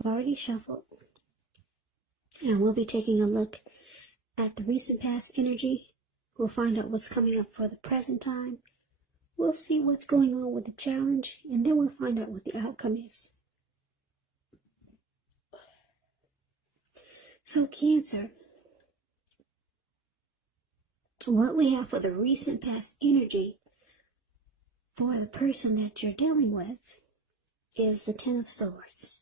I've already shuffled. And we'll be taking a look at the recent past energy. We'll find out what's coming up for the present time. We'll see what's going on with the challenge, and then we'll find out what the outcome is. So Cancer, what we have for the recent past energy for the person that you're dealing with is the Ten of Swords,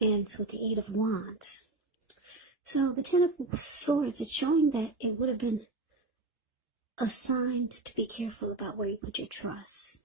and it's with the Eight of Wands. So the Ten of Swords, it's showing that it would have been a sign to be careful about where you put your trust.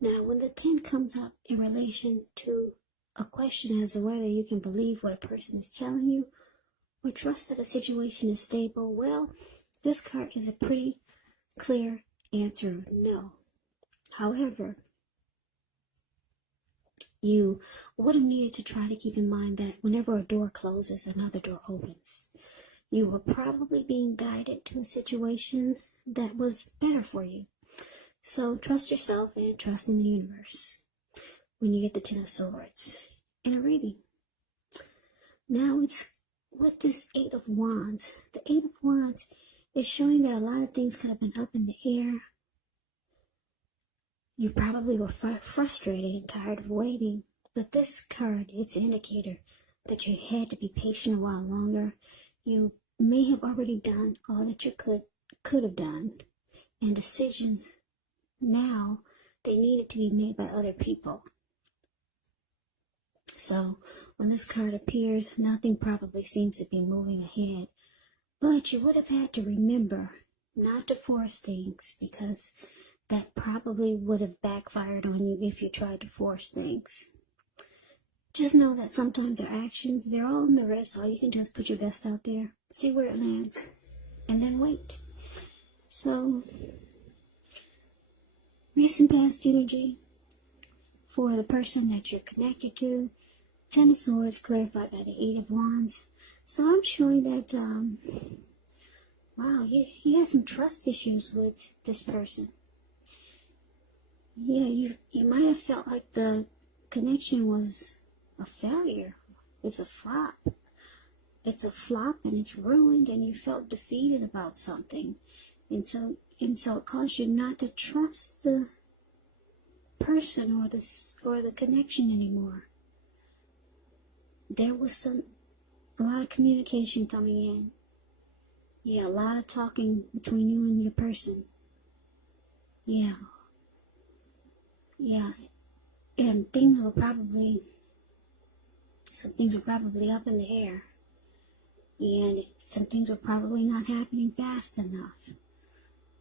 Now, when the 10 comes up in relation to a question as to whether you can believe what a person is telling you or trust that a situation is stable, well, this card is a pretty clear answer, no. However, you would have needed to try to keep in mind that whenever a door closes, another door opens. You were probably being guided to a situation that was better for you. So trust yourself and trust in the universe when you get the Ten of Swords in a reading. Now it's with this Eight of Wands. The Eight of Wands is showing that a lot of things could have been up in the air. You probably were frustrated and tired of waiting, but this card, it's an indicator that you had to be patient a while longer. You may have already done all that you could have done, and decisions now, they needed to be made by other people. So when this card appears, nothing probably seems to be moving ahead, but you would have had to remember not to force things, because that probably would have backfired on you if you tried to force things. Just know that sometimes our actions, they're all in the wrist. All you can do is put your best out there, see where it lands, and then wait. So, recent past energy for the person that you're connected to. Ten of Swords clarified by the Eight of Wands. So I'm showing that, wow, you had some trust issues with this person. Yeah, you might have felt like the connection was a failure. It's a flop. It's a flop and it's ruined, and you felt defeated about something. And so it caused you not to trust the person or the connection anymore. There was a lot of communication coming in. Yeah, a lot of talking between you and your person. Yeah. Yeah. And some things were probably up in the air. And some things were probably not happening fast enough.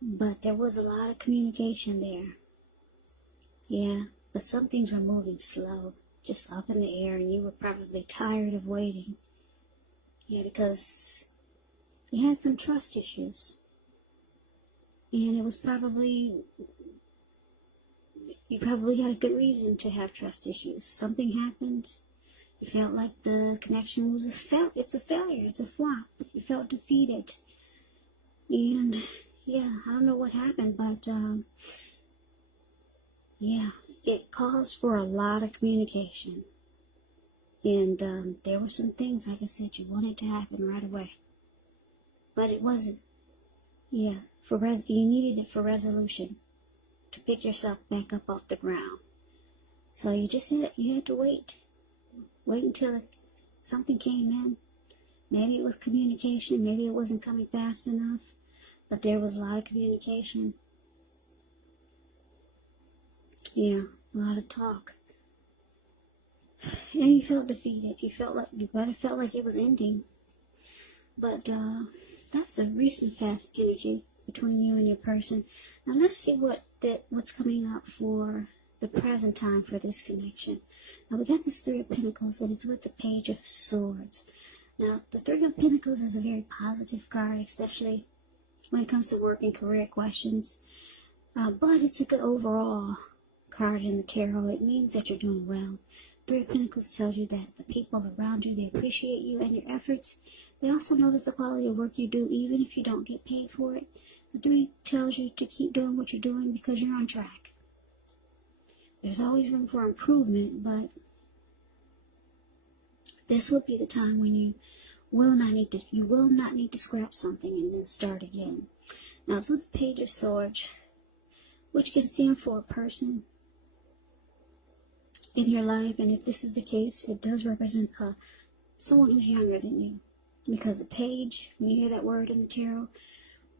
But there was a lot of communication there. Yeah, but some things were moving slow, just up in the air, and you were probably tired of waiting. Yeah, because you had some trust issues. And it was you probably had a good reason to have trust issues. Something happened. You felt like the connection was it's a failure, it's a flop. You felt defeated. And yeah, I don't know what happened, but yeah, it calls for a lot of communication. And there were some things, like I said, you wanted to happen right away. But it wasn't. Yeah, you needed it for resolution, to pick yourself back up off the ground. So you had to wait. Wait until something came in. Maybe it was communication, maybe it wasn't coming fast enough, but there was a lot of communication. Yeah, a lot of talk. And you felt defeated. You might have felt like it was ending. But that's the recent past energy between you and your person. Now let's see what's coming up for the present time for this connection. Now we got this Three of Pentacles, and it's with the Page of Swords. Now the Three of Pentacles is a very positive card, especially when it comes to work and career questions. But it's a good overall card in the tarot. It means that you're doing well. Three of Pentacles tells you that the people around you, they appreciate you and your efforts. They also notice the quality of work you do, even if you don't get paid for it. The Three tells you to keep doing what you're doing because you're on track. There's always room for improvement, but This would be the time when you will not need to scrap something and then start again. Now it's with the Page of Swords, which can stand for a person in your life, and if this is the case, it does represent someone who's younger than you. Because the page, when you hear that word in the tarot,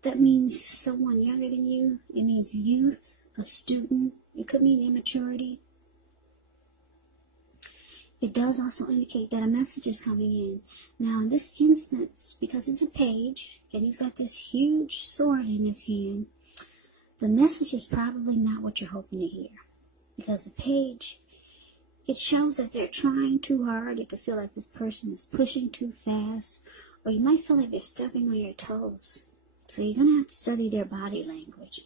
that means someone younger than you. It means youth, a student. It could mean immaturity. It does also indicate that a message is coming in. Now, in this instance, because it's a page, and he's got this huge sword in his hand, the message is probably not what you're hoping to hear. Because the page, it shows that they're trying too hard. You could feel like this person is pushing too fast, or you might feel like they're stepping on your toes. So you're going to have to study their body language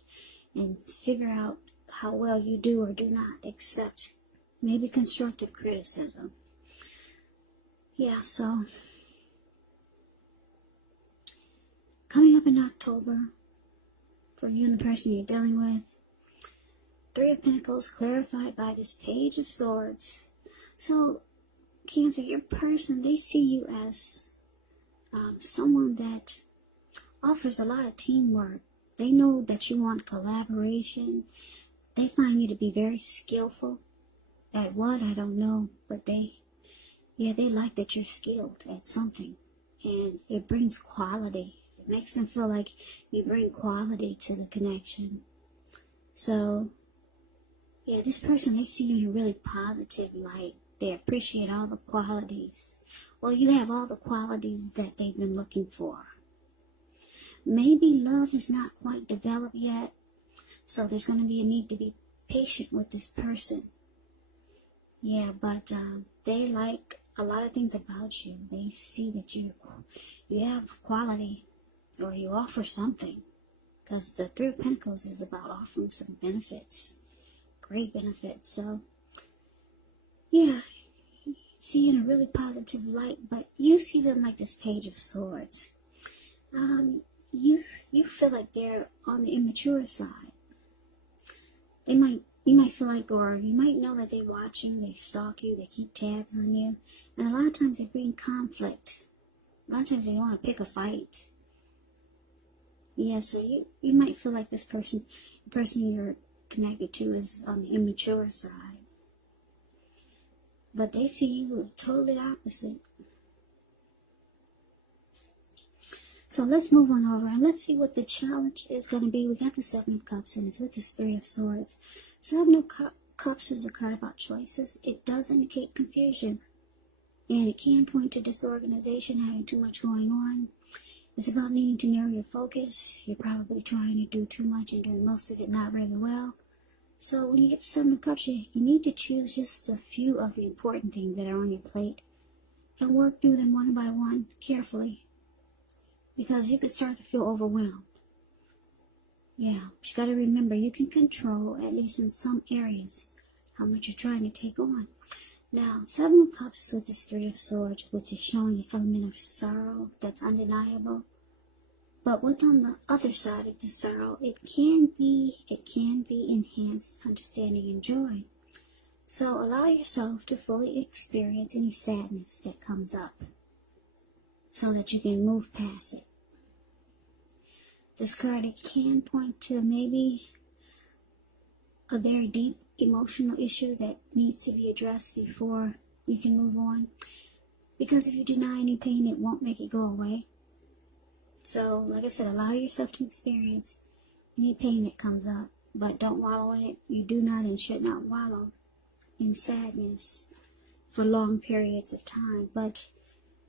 and figure out how well you do or do not accept maybe constructive criticism. Yeah, so coming up in October, for you and the person you're dealing with, Three of Pentacles clarified by this Page of Swords. So, Cancer, your person, they see you as someone that offers a lot of teamwork. They know that you want collaboration. They find you to be very skillful. At what, I don't know, but they like that you're skilled at something. And it brings quality. It makes them feel like you bring quality to the connection. So, yeah, this person, they see you in a really positive light. They appreciate all the qualities. Well, you have all the qualities that they've been looking for. Maybe love is not quite developed yet, so there's going to be a need to be patient with this person. Yeah, but they like a lot of things about you. They see that you have quality, or you offer something. Because the Three of Pentacles is about offering some benefits. Great benefits. So, yeah, see you in a really positive light, but you see them like this Page of Swords. You feel like they're on the immature side. You might feel like, or you might know that they watch you, they stalk you, they keep tabs on you, and a lot of times they bring conflict. A lot of times they want to pick a fight. Yeah, so you might feel like the person you're connected to is on the immature side. But they see you totally opposite. So let's move on over and let's see what the challenge is going to be. We got the Seven of Cups and it's with this Three of Swords. Seven of Cups is a card about choices. It does indicate confusion. And it can point to disorganization, having too much going on. It's about needing to narrow your focus. You're probably trying to do too much and doing most of it not really well. So when you get the Seven of Cups, you need to choose just a few of the important things that are on your plate and work through them one by one carefully. Because you could start to feel overwhelmed. Yeah, but you got to remember, you can control, at least in some areas, how much you're trying to take on. Now, Seven of Cups is with this Three of Swords, which is showing an element of sorrow that's undeniable. But what's on the other side of the sorrow, it can be enhanced understanding and joy. So allow yourself to fully experience any sadness that comes up, so that you can move past it. This card, it can point to maybe a very deep emotional issue that needs to be addressed before you can move on. Because if you deny any pain, it won't make it go away. So, like I said, allow yourself to experience any pain that comes up, but don't wallow in it. You do not and should not wallow in sadness for long periods of time, but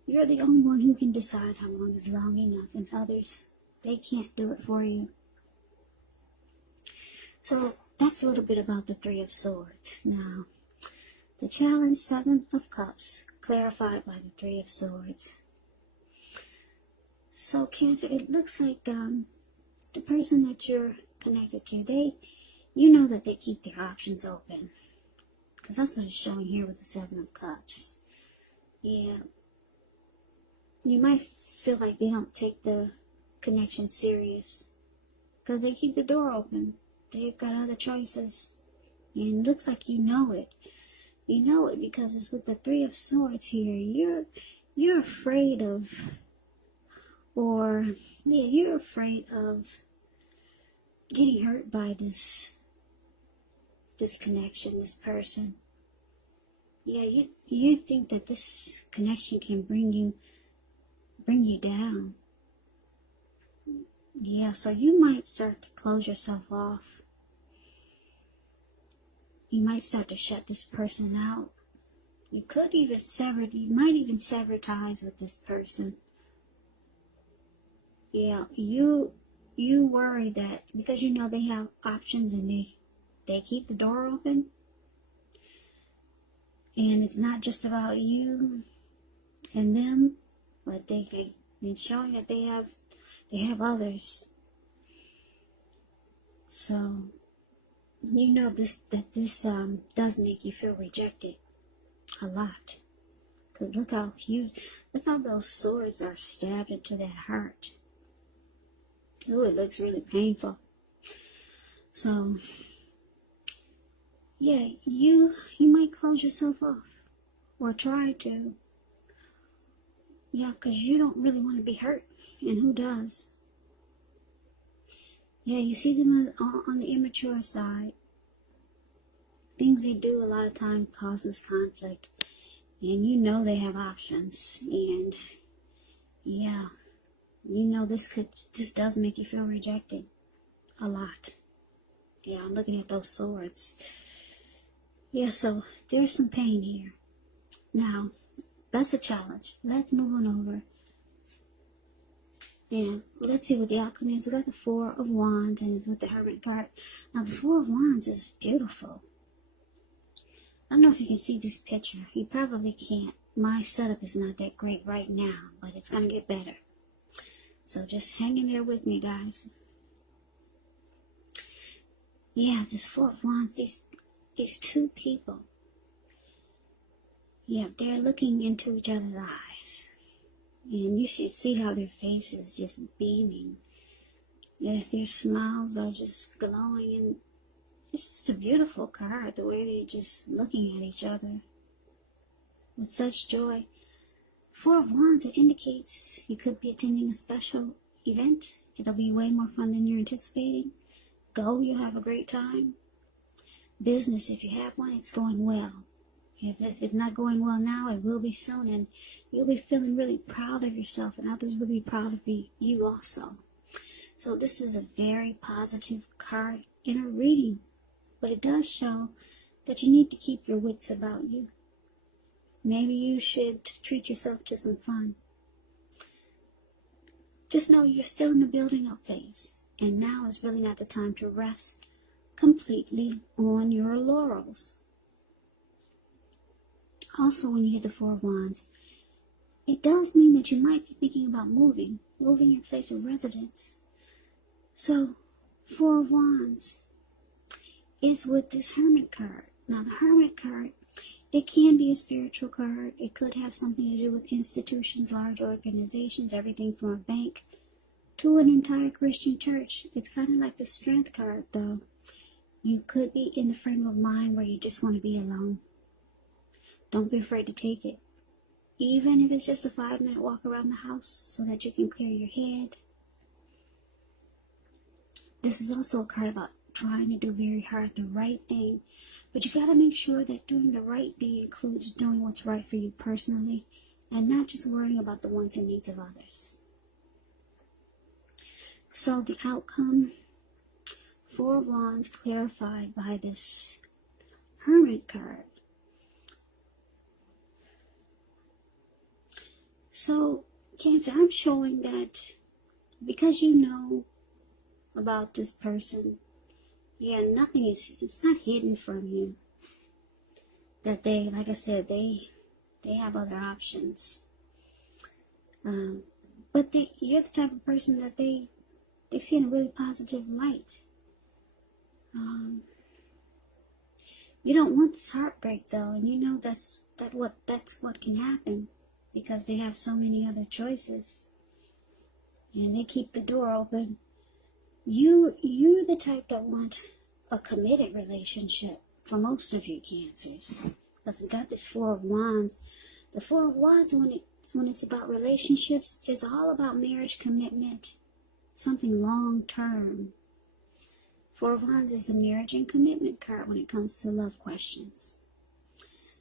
you're the only one who can decide how long is long enough, and others, they can't do it for you. So that's a little bit about the Three of Swords. Now, the challenge, Seven of Cups, clarified by the Three of Swords. So Cancer, it looks like the person that you're connected to, you know that they keep their options open. Because that's what it's showing here with the Seven of Cups. Yeah. You might feel like they don't take the connection serious because they keep the door open. They've got other choices, and it looks like you know it. You know it because it's with the Three of Swords here. You're afraid of, or yeah, you're afraid of getting hurt by this connection, this person. Yeah, you think that this connection can bring you down. Yeah, so you might start to close yourself off. You might start to shut this person out. You might even sever ties with this person. Yeah, you worry that because you know they have options and they keep the door open. And it's not just about you and them, but they showing that they have others. So you know this does make you feel rejected a lot. Because look how those swords are stabbed into that heart. Oh, it looks really painful. So yeah, you might close yourself off, or try to. Yeah, because you don't really want to be hurt, and who does? Yeah, you see them on the immature side. Things they do a lot of times causes conflict, and you know they have options, and yeah, you know this does make you feel rejected a lot. Yeah, I'm looking at those swords. Yeah, so there's some pain here. Now, that's a challenge. Let's move on over. And let's see what the outcome is. We got the Four of Wands and it's with the Hermit card. Now, the Four of Wands is beautiful. I don't know if you can see this picture. You probably can't. My setup is not that great right now, but it's going to get better. So just hang in there with me, guys. Yeah, this Four of Wands, these two people, yeah, they're looking into each other's eyes. And you should see how their face is just beaming. Their smiles are just glowing. And it's just a beautiful card, the way they're just looking at each other with such joy. Four of Wands, it indicates you could be attending a special event. It'll be way more fun than you're anticipating. Go, you'll have a great time. Business, if you have one, it's going well. If it's not going well now, it will be soon, and you'll be feeling really proud of yourself, and others will be proud of you also. So this is a very positive card in a reading, but it does show that you need to keep your wits about you. Maybe you should treat yourself to some fun. Just know you're still in the building up phase, and now is really not the time to rest completely on your laurels. Also, when you hit the Four of Wands, it does mean that you might be thinking about moving your place of residence. So, Four of Wands is with this Hermit card. Now, the Hermit card, it can be a spiritual card. It could have something to do with institutions, large organizations, everything from a bank to an entire Christian church. It's kind of like the Strength card, though. You could be in the frame of mind where you just want to be alone. Don't be afraid to take it. Even if it's just a 5-minute walk around the house so that you can clear your head. This is also a card about trying to do very hard the right thing. But you got to make sure that doing the right thing includes doing what's right for you personally and not just worrying about the wants and needs of others. So the outcome, Four of Wands clarified by this Hermit card. So, Cancer, I'm showing that because you know about this person, yeah, it's not hidden from you. That they, like I said, they have other options. But you're the type of person that they see in a really positive light. You don't want this heartbreak though, and you know that's what can happen because they have so many other choices, and they keep the door open. You're the type that want a committed relationship for most of you Cancers. Because we got this Four of Wands. The Four of Wands, when it's about relationships, it's all about marriage, commitment, something long term. Four of Wands is the marriage and commitment card when it comes to love questions.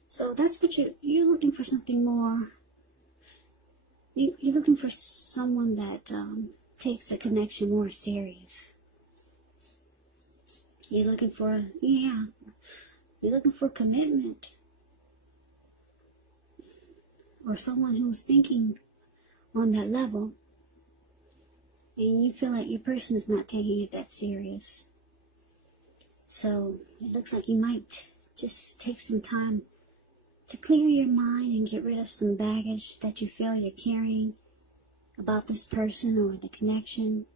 So that's what you're looking for, something more. You're looking for someone that takes the connection more serious. You're looking for, you're looking for commitment. Or someone who's thinking on that level. And you feel like your person is not taking it that serious. So it looks like you might just take some time to clear your mind and get rid of some baggage that you feel you're carrying about this person or the connection.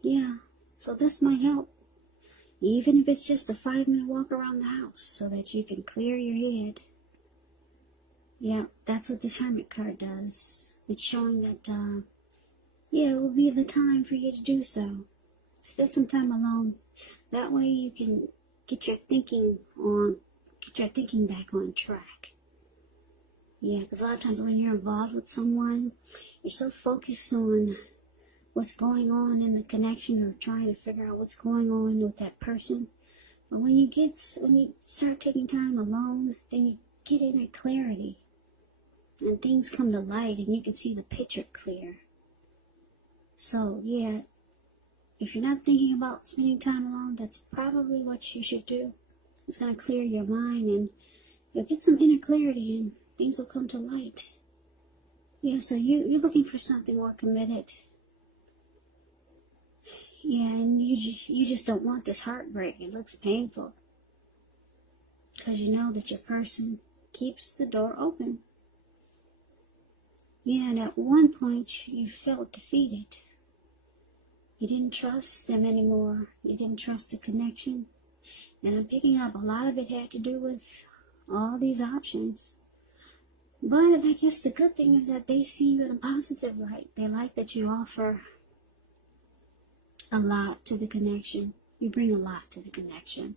Yeah, so this might help. Even if it's just a 5-minute walk around the house so that you can clear your head. Yeah, that's what this Hermit card does. It's showing that, it will be the time for you to do so. Spend some time alone. That way you can get your thinking back on track. Yeah, because a lot of times when you're involved with someone, you're so focused on what's going on in the connection or trying to figure out what's going on with that person. But when you start taking time alone, then you get inner clarity. And things come to light and you can see the picture clear. So, yeah, if you're not thinking about spending time alone, that's probably what you should do. It's going to clear your mind and you'll get some inner clarity and things will come to light. Yeah, so you're looking for something more committed. Yeah, and you just don't want this heartbreak. It looks painful. Because you know that your person keeps the door open. Yeah, and at one point you felt defeated. You didn't trust them anymore. You didn't trust the connection. And I'm picking up a lot of it had to do with all these options. But I guess the good thing is that they see you in a positive light. They like that you offer a lot to the connection. You bring a lot to the connection.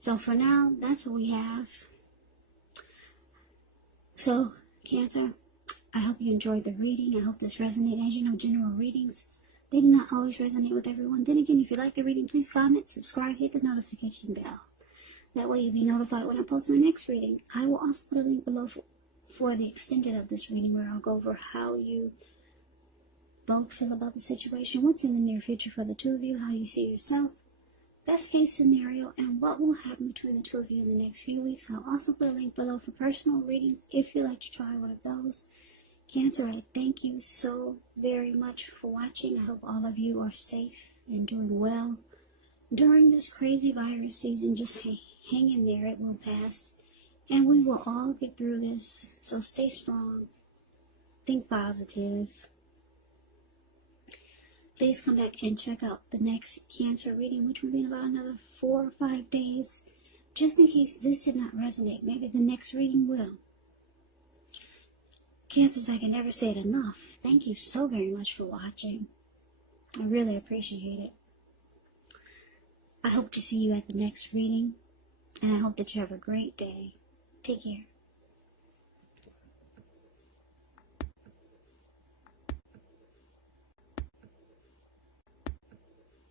So for now, that's what we have. So, Cancer, I hope you enjoyed the reading. I hope this resonated. As you know, general readings, they do not always resonate with everyone. Then again, if you like the reading, please comment, subscribe, hit the notification bell. That way you'll be notified when I post my next reading. I will also put a link below for the extended of this reading where I'll go over how you both feel about the situation, what's in the near future for the two of you, how you see yourself, best case scenario, and what will happen between the two of you in the next few weeks. I'll also put a link below for personal readings if you'd like to try one of those. Cancer, I thank you so very much for watching. I hope all of you are safe and doing well during this crazy virus season. Just hang in there. It will pass. And we will all get through this. So stay strong. Think positive. Please come back and check out the next Cancer reading, which will be in about another 4 or 5 days. Just in case this did not resonate, maybe the next reading will. Cancers, I can never say it enough. Thank you so very much for watching. I really appreciate it. I hope to see you at the next reading, and I hope that you have a great day. Take care.